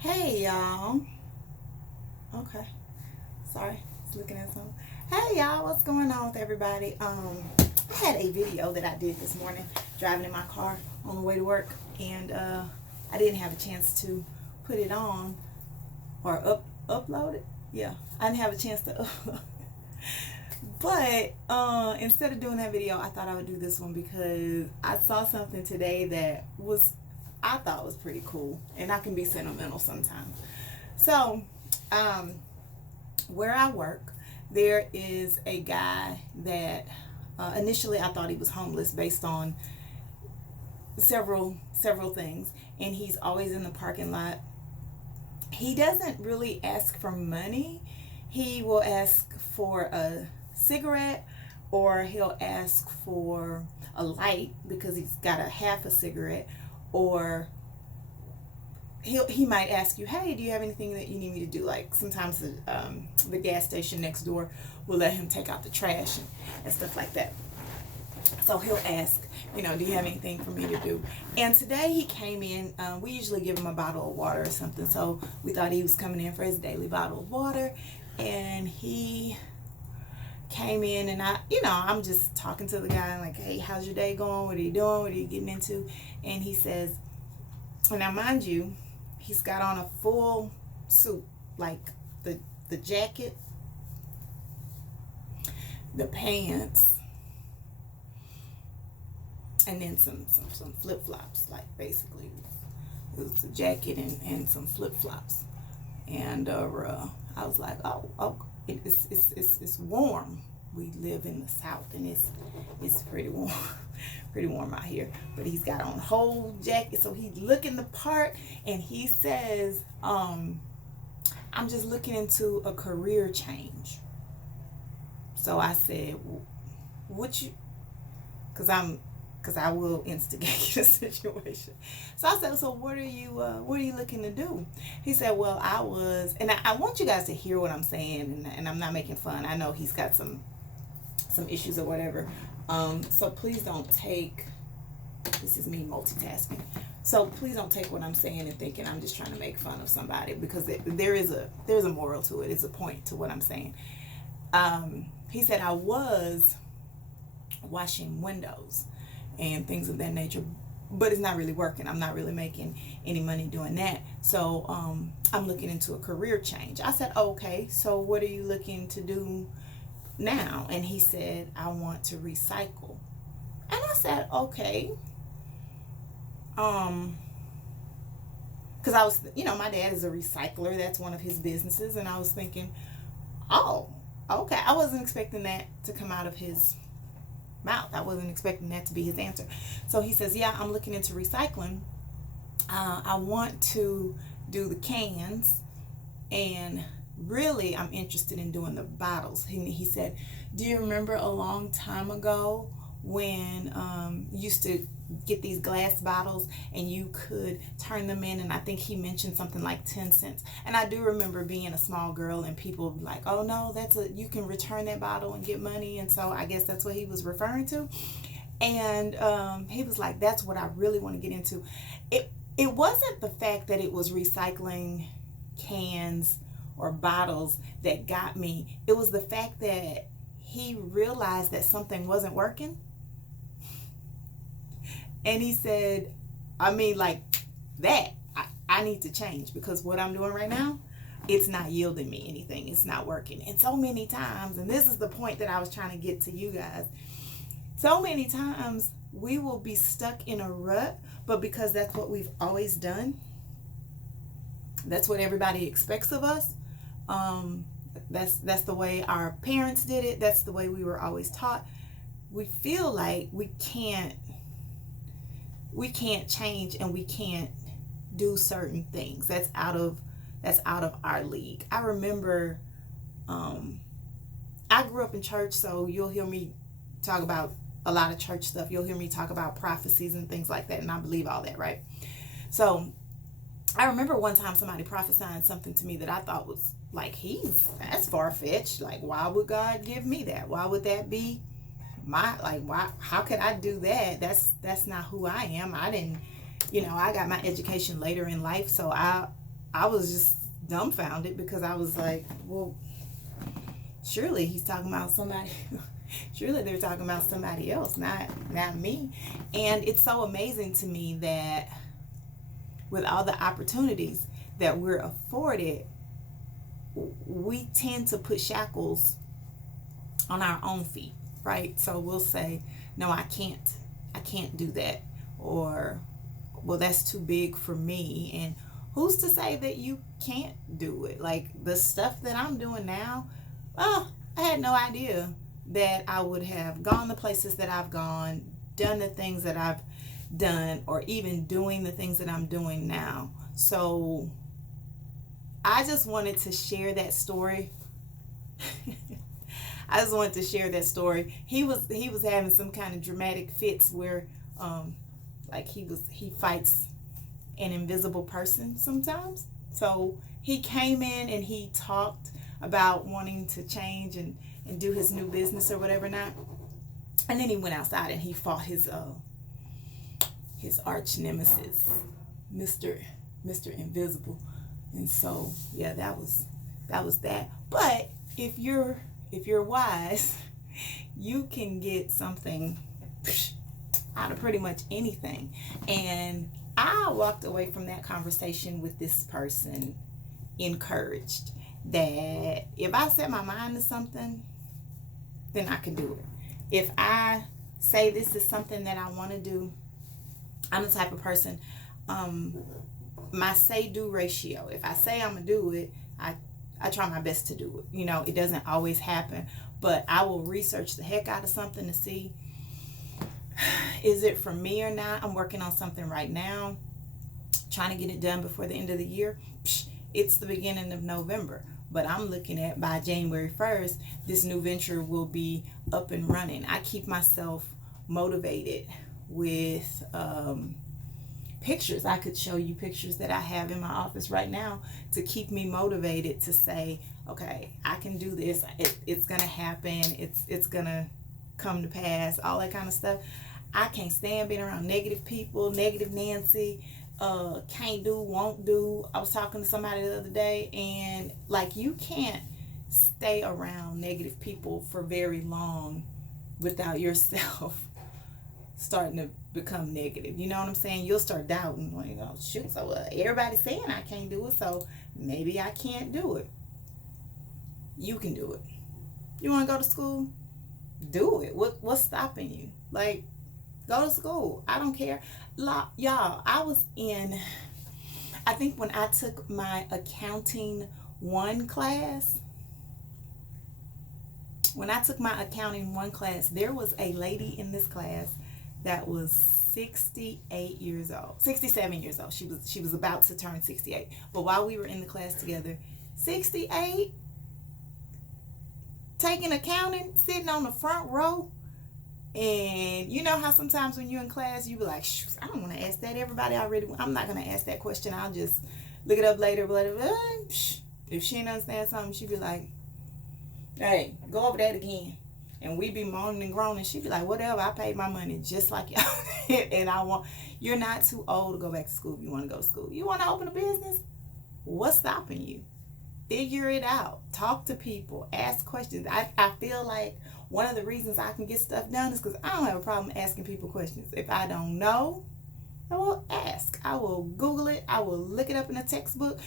Hey y'all. Okay. Sorry. Just looking at something. Hey y'all, what's going on with everybody? I had a video that I did this morning driving in my car on the way to work, and I didn't have a chance to put it on or upload it. Yeah. I didn't have a chance to upload. But instead of doing that video, I thought I would do this one because I saw something today that was I thought was pretty cool, and I can be sentimental sometimes. So, um, where I work, there is a guy that initially I thought he was homeless based on several things, and he's always in the parking lot. He doesn't really ask for money. He will ask for a cigarette, or he'll ask for a light because he's got a half a cigarette, or he might ask you, hey, do you have anything that you need me to do? Like sometimes the gas station next door will let him take out the trash and stuff like that. So he'll ask, do you have anything for me to do? And today he came in. We usually give him a bottle of water or something. So we thought he was coming in for his daily bottle of water. And he came in, and I'm just talking to the guy like, hey, how's your day going? What are you doing? What are you getting into? And he says, and now mind you, he's got on a full suit, like the jacket, the pants, and then some flip flops. Like basically, it was a jacket and some flip flops. And I was like, oh, it's warm. We live in the South, and it's pretty warm, pretty warm out here. But he's got on a whole jacket, so he's looking the part. And he says, I'm just looking into a career change. So I said, "Would you?" Because I will instigate a situation. So I said, "So what are you looking to do?" He said, "Well, I was," and I want you guys to hear what I'm saying, and I'm not making fun. I know he's got some issues or whatever. So please don't take. This is me multitasking. So please don't take what I'm saying and thinking I'm just trying to make fun of somebody, because there's a moral to it. It's a point to what I'm saying. He said I was washing windows and things of that nature, but it's not really working. I'm not really making any money doing that. So I'm looking into a career change. I said, okay, so what are you looking to do now? And he said, I want to recycle. And I said, okay. Because I was, my dad is a recycler. That's one of his businesses. And I was thinking, oh, okay. I wasn't expecting that to come out of his mouth. I wasn't expecting that to be his answer. So he says, yeah, I'm looking into recycling. I want to do the cans, and really I'm interested in doing the bottles. He said, do you remember a long time ago when you used to get these glass bottles and you could turn them in, and I think he mentioned something like 10 cents. And I do remember being a small girl and people like, oh no, you can return that bottle and get money. And so I guess that's what he was referring to. And he was like, that's what I really want to get into. It wasn't the fact that it was recycling cans or bottles that got me. It was the fact that he realized that something wasn't working. And he said, I mean, like that, I need to change, because what I'm doing right now, it's not yielding me anything. It's not working. And so many times, and this is the point that I was trying to get to you guys, so many times we will be stuck in a rut, but because that's what we've always done, that's what everybody expects of us. That's the way our parents did it. That's the way we were always taught. We feel like we can't change, and we can't do certain things. That's out of our league. I remember I grew up in church, so you'll hear me talk about a lot of church stuff. You'll hear me talk about prophecies and things like that, and I believe all that, right? So I remember one time somebody prophesying something to me that I thought was like, that's far-fetched. Like, why would God give me that? Why would that be why, how could I do that? That's not who I am. I didn't, I got my education later in life, so I was just dumbfounded because I was like, well, surely he's talking about somebody. Surely they're talking about somebody else, not me. And it's so amazing to me that with all the opportunities that we're afforded, we tend to put shackles on our own feet, right? So we'll say, no, I can't do that, or well, that's too big for me. And who's to say that you can't do it? Like the stuff that I'm doing now, oh, I had no idea that I would have gone the places that I've gone, done the things that I've done, or even doing the things that I'm doing now. So I just wanted to share that story. I just wanted to share that story. He was having some kind of dramatic fits where like he fights an invisible person sometimes. So he came in and he talked about wanting to change and do his new business or whatever not. And then he went outside and he fought his arch nemesis, Mr. Invisible. And so yeah, that was that. But if you're wise, you can get something out of pretty much anything. And I walked away from that conversation with this person encouraged that if I set my mind to something, then I can do it. If I say this is something that I want to do, I'm the type of person, my say-do ratio, if I say I'm going to do it, I try my best to do it. You know, it doesn't always happen, but I will research the heck out of something to see, is it for me or not? I'm working on something right now, trying to get it done before the end of the year. It's the beginning of November, but I'm looking at by January 1st, this new venture will be up and running. I keep myself motivated with pictures. I could show you pictures that I have in my office right now to keep me motivated to say, okay, I can do this. It's gonna happen. It's gonna come to pass. All that kind of stuff. I can't stand being around negative people, negative Nancy. Can't do, won't do. I was talking to somebody the other day, and like, you can't stay around negative people for very long without yourself starting to become negative. You know what I'm saying? You'll start doubting, like, oh shoot, so everybody's saying I can't do it, so maybe I can't do it. You can do it. You want to go to school? Do it. What's stopping you? Like, go to school. I don't care. Y'all, I think when I took my accounting 1 class, there was a lady in this class that was 67 years old. She was about to turn 68. But while we were in the class together, 68, taking accounting, sitting on the front row. And you know how sometimes when you're in class, you be like, I don't want to ask that. I'm not going to ask that question. I'll just look it up later. Blah, blah, blah. If she didn't understand something, she'd be like, hey, go over that again. And we'd be moaning and groaning. She'd be like, whatever, I paid my money just like y'all. And you're not too old to go back to school if you want to go to school. You want to open a business? What's stopping you? Figure it out. Talk to people. Ask questions. I feel like one of the reasons I can get stuff done is because I don't have a problem asking people questions. If I don't know, I will ask. I will Google it. I will look it up in a textbook.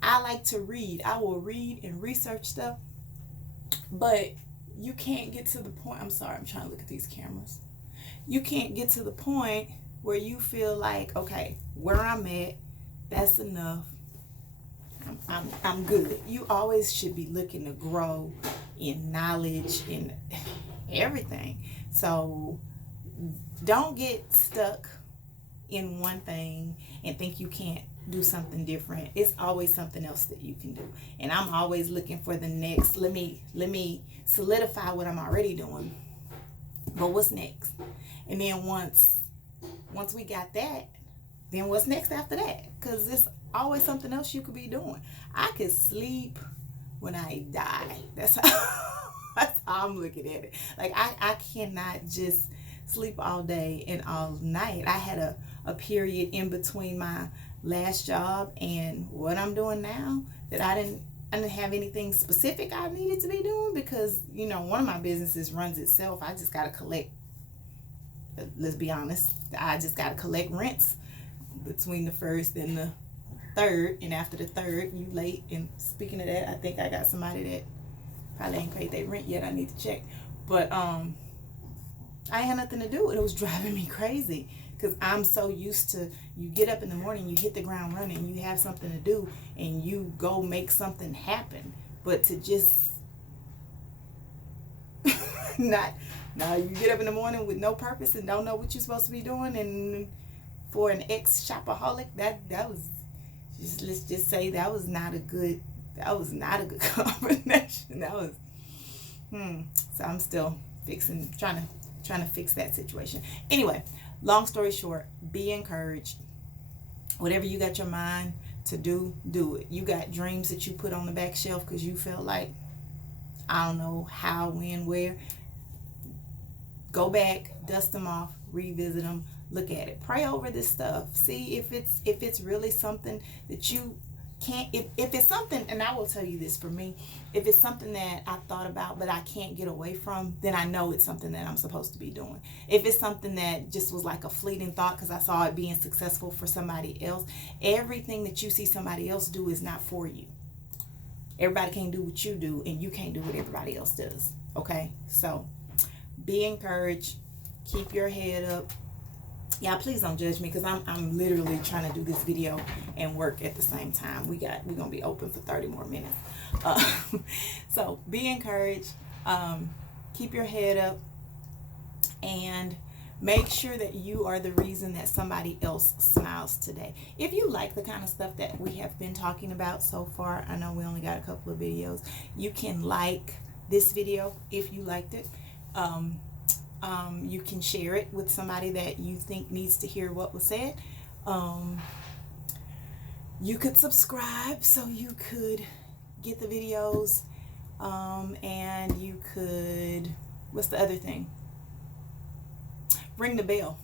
I like to read. I will read and research stuff. But you can't get to the point. I'm sorry, I'm trying to look at these cameras. You can't get to the point where you feel like, okay, where I'm at, that's enough. I'm good. You always should be looking to grow in knowledge, in everything. So don't get stuck in one thing and think you can't do something different. It's always something else that you can do. And I'm always looking for the next. Let me solidify what I'm already doing. But what's next? And then once we got that, then what's next after that? Because it's always something else you could be doing. I could sleep when I die. That's how I'm looking at it. Like, I cannot just sleep all day and all night. I had a period in between my last job and what I'm doing now, that I didn't have anything specific I needed to be doing, because one of my businesses runs itself. I just got to collect, let's be honest, I just got to collect rents between the first and the third, and after the third you late. And speaking of that, I think I got somebody that probably ain't paid their rent yet. I need to check. But I had nothing to do. It was driving me crazy, because I'm so used to, you get up in the morning, you hit the ground running, you have something to do, and you go make something happen. But to just not, now you get up in the morning with no purpose and don't know what you're supposed to be doing. And for an ex-shopaholic, that was just, let's just say that was not a good combination. That was so I'm still trying to fix that situation. Anyway, long story short, be encouraged. Whatever you got your mind to do it. You got dreams that you put on the back shelf because you felt like, I don't know how, when, where. Go back, dust them off, revisit them, look at it, pray over this stuff, see if it's really something that you can't, if it's something, and I will tell you this, for me, if it's something that I thought about but I can't get away from, then I know it's something that I'm supposed to be doing. If it's something that just was like a fleeting thought because I saw it being successful for somebody else, everything that you see somebody else do is not for you. Everybody can't do what you do, and you can't do what everybody else does. Okay, so be encouraged, keep your head up. Yeah, please don't judge me, because I'm literally trying to do this video and work at the same time. We're gonna be open for 30 more minutes. So be encouraged, keep your head up, and make sure that you are the reason that somebody else smiles today. If you like the kind of stuff that we have been talking about so far, I know we only got a couple of videos, you can like this video if you liked it. You can share it with somebody that you think needs to hear what was said. You could subscribe so you could get the videos, and you could, what's the other thing? Ring the bell.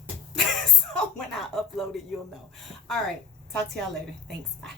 So when I upload it, you'll know. All right, talk to y'all later. Thanks. Bye.